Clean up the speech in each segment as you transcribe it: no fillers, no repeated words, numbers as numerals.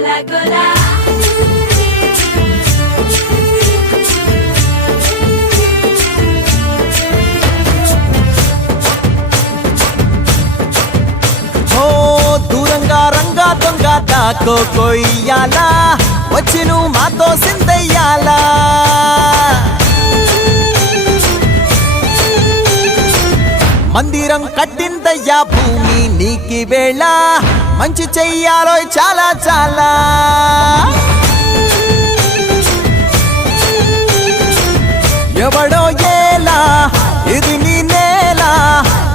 గోలా గోలా దూరంగా రంగా దొంగ దాకో కొయ్యాలా వచ్చి నువ్వు మాతో సిందయ్యాలా మందిరం కట్టిందయ్యా భూమి నీకి వేళ మంచి చెయ్యాలో చాలా చాలా ఎవడో ఏలా ఇది నీ నేల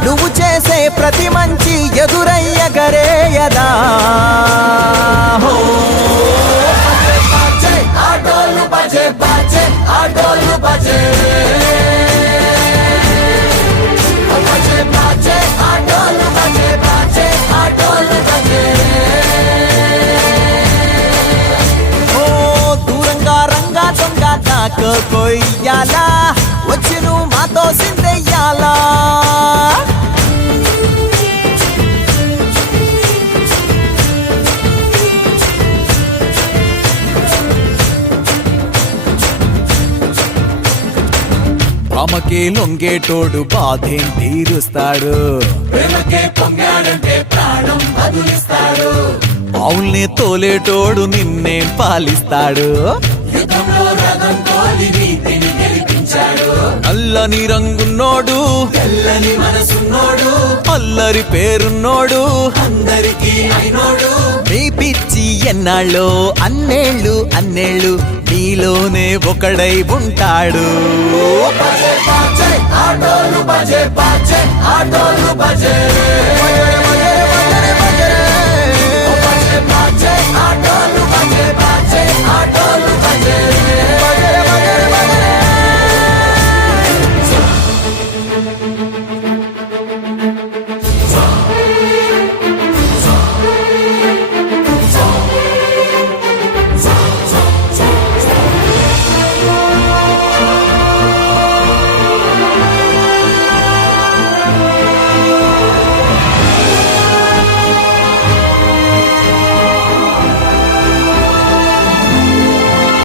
నువ్వు చేసే ప్రతి మంచి ఎదురయ్యగరేయదా ఆటోలు బజే బాజే ఆటోలు బజే ఆటోలు బజే బాజే ఆటోలు బజే దూరంగా రంగా దొంగ నాకు కొయ్యాలా వచ్చి నువ్వు మాతో సిందెయ్యాలా ప్రేమకే లొంగేటోడు బాధేం తీరుస్తాడు ప్రేమకే పొంగాడంటే ప్రాణం బదులిస్తాడు పావుల్ని తోలేటోడు నిన్నేం పాలిస్తాడు యుద్ధంలో రథం తోలి నీతిని గెలిపించాడు నల్లని రంగున్నోడు తెల్లని మనసున్నోడు అల్లరి పేరున్నోడు అందరికీ అయినోడు నీ పిచ్చి ఎన్నాళ్ళో అన్నేళ్ళు అన్నేళ్ళు నీలోనే ఒకడై ఉంటాడు ఆటోలు బజే బాజే ఆటో